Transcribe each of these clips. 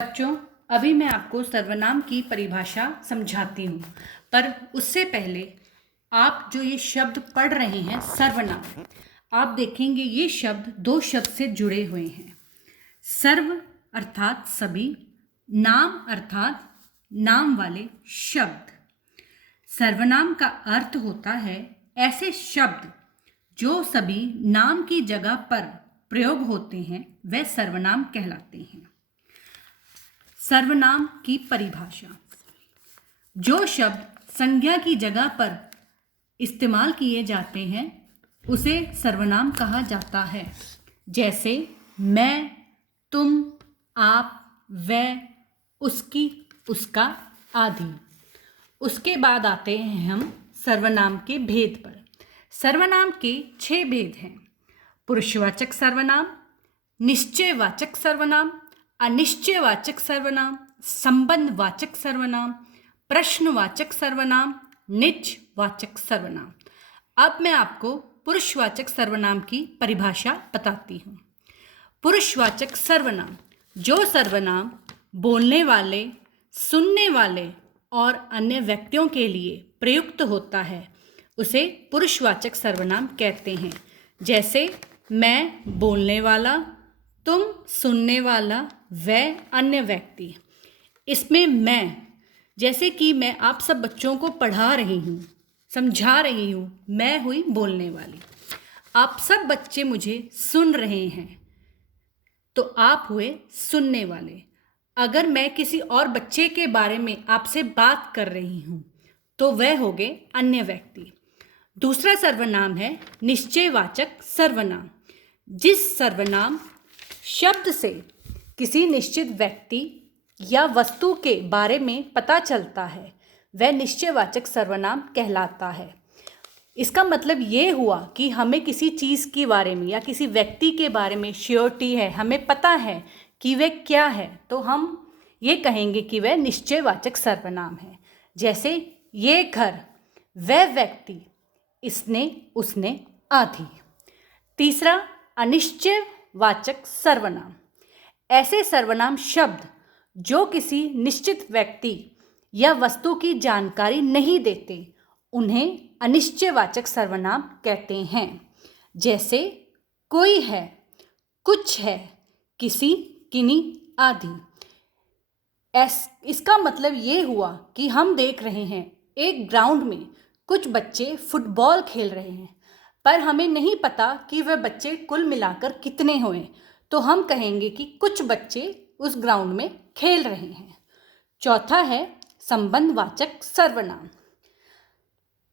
बच्चों, अभी मैं आपको सर्वनाम की परिभाषा समझाती हूँ, पर उससे पहले आप जो ये शब्द पढ़ रहे हैं सर्वनाम, आप देखेंगे ये शब्द दो शब्द से जुड़े हुए हैं। सर्व अर्थात सभी, नाम अर्थात नाम वाले शब्द। सर्वनाम का अर्थ होता है ऐसे शब्द जो सभी नाम की जगह पर प्रयोग होते हैं, वह सर्वनाम कहलाते हैं। सर्वनाम की परिभाषा: जो शब्द संज्ञा की जगह पर इस्तेमाल किए जाते हैं उसे सर्वनाम कहा जाता है। जैसे मैं, तुम, आप, वह, उसकी, उसका आदि। उसके बाद आते हैं हम सर्वनाम के भेद पर। सर्वनाम के 6 भेद हैं: पुरुषवाचक सर्वनाम, निश्चयवाचक सर्वनाम, अनिश्चयवाचक सर्वनाम, संबंधवाचक सर्वनाम, प्रश्नवाचक सर्वनाम, निजवाचक सर्वनाम। अब मैं आपको पुरुषवाचक सर्वनाम की परिभाषा बताती हूँ। पुरुषवाचक सर्वनाम: जो सर्वनाम बोलने वाले, सुनने वाले और अन्य व्यक्तियों के लिए प्रयुक्त होता है उसे पुरुषवाचक सर्वनाम कहते हैं। जैसे मैं बोलने वाला, तुम सुनने वाला, वह अन्य व्यक्ति। इसमें मैं, जैसे कि मैं आप सब बच्चों को पढ़ा रही हूँ, समझा रही हूँ, मैं हुई बोलने वाली। आप सब बच्चे मुझे सुन रहे हैं तो आप हुए सुनने वाले। अगर मैं किसी और बच्चे के बारे में आपसे बात कर रही हूँ तो वह हो गए अन्य व्यक्ति। दूसरा सर्वनाम है निश्चयवाचक सर्वनाम। जिस सर्वनाम शब्द से किसी निश्चित व्यक्ति या वस्तु के बारे में पता चलता है वह निश्चयवाचक सर्वनाम कहलाता है। इसका मतलब ये हुआ कि हमें किसी चीज़ के बारे में या किसी व्यक्ति के बारे में श्योरिटी है, हमें पता है कि वह क्या है, तो हम ये कहेंगे कि वह निश्चयवाचक सर्वनाम है। जैसे ये घर, वह व्यक्ति, इसने, उसने आदि। तीसरा अनिश्चयवाचक सर्वनाम: ऐसे सर्वनाम शब्द जो किसी निश्चित व्यक्ति या वस्तु की जानकारी नहीं देते उन्हें अनिश्चयवाचक सर्वनाम कहते हैं। जैसे कोई है, कुछ है, किसी, किन्हीं आदि। इसका मतलब ये हुआ कि हम देख रहे हैं एक ग्राउंड में कुछ बच्चे फुटबॉल खेल रहे हैं, पर हमें नहीं पता कि वह बच्चे कुल मिलाकर कितने हुए, तो हम कहेंगे कि कुछ बच्चे उस ग्राउंड में खेल रहे हैं। चौथा है संबंधवाचक सर्वनाम।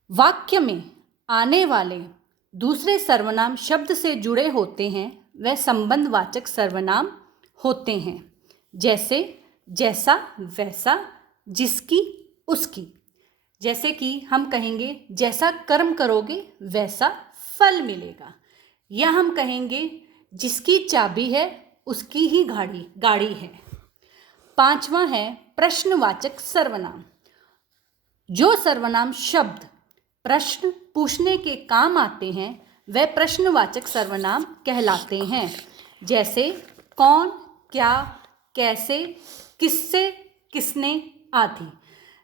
वाक्य में आने वाले दूसरे सर्वनाम शब्द से जुड़े होते हैं, वह संबंधवाचक सर्वनाम होते हैं। जैसे जैसा, वैसा, जिसकी, उसकी। जैसे कि हम कहेंगे जैसा कर्म करोगे वैसा फल मिलेगा, या हम कहेंगे जिसकी चाबी है उसकी ही गाड़ी है। पांचवा है प्रश्नवाचक सर्वनाम। जो सर्वनाम शब्द प्रश्न पूछने के काम आते हैं वह प्रश्नवाचक सर्वनाम कहलाते हैं। जैसे कौन, क्या, कैसे, किससे, किसने आदि।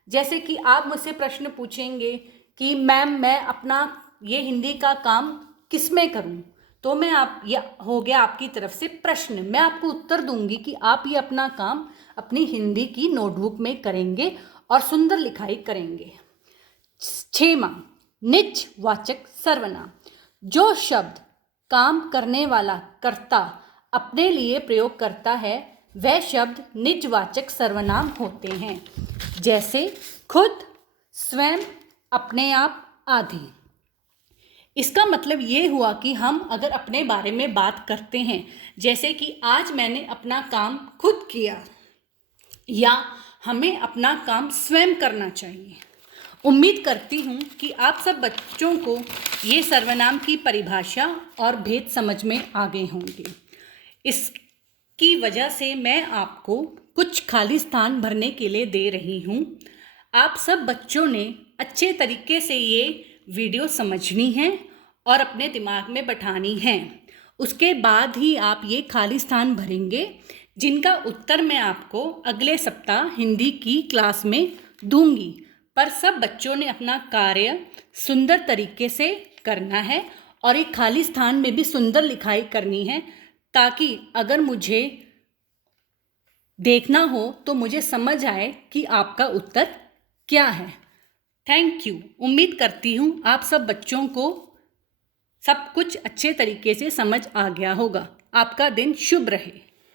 जैसे कि आप मुझसे प्रश्न पूछेंगे कि मैम मैं अपना ये हिंदी का काम किस में करूं, तो मैं ये हो गया आपकी तरफ से प्रश्न। मैं आपको उत्तर दूंगी कि आप ये अपना काम अपनी हिंदी की नोटबुक में करेंगे और सुंदर लिखाई करेंगे। 6वां निजवाचक सर्वनाम। जो शब्द काम करने वाला कर्ता अपने लिए प्रयोग करता है वह शब्द निजवाचक सर्वनाम होते हैं। जैसे खुद, स्वयं, अपने आप आदि। इसका मतलब ये हुआ कि हम अगर अपने बारे में बात करते हैं, जैसे कि आज मैंने अपना काम खुद किया, या हमें अपना काम स्वयं करना चाहिए। उम्मीद करती हूँ कि आप सब बच्चों को ये सर्वनाम की परिभाषा और भेद समझ में आ गए होंगे। इसकी वजह से मैं आपको कुछ खाली स्थान भरने के लिए दे रही हूँ। आप सब बच्चों ने अच्छे तरीके से ये वीडियो समझनी है और अपने दिमाग में बैठानी है। उसके बाद ही आप ये खाली स्थान भरेंगे जिनका उत्तर मैं आपको अगले सप्ताह हिंदी की क्लास में दूंगी। पर सब बच्चों ने अपना कार्य सुंदर तरीके से करना है और एक खाली स्थान में भी सुंदर लिखाई करनी है, ताकि अगर मुझे देखना हो तो मुझे समझ आए कि आपका उत्तर क्या है। Thank you. उम्मीद करती हूँ आप सब बच्चों को सब कुछ अच्छे तरीके से समझ आ गया होगा। आपका दिन शुभ रहे।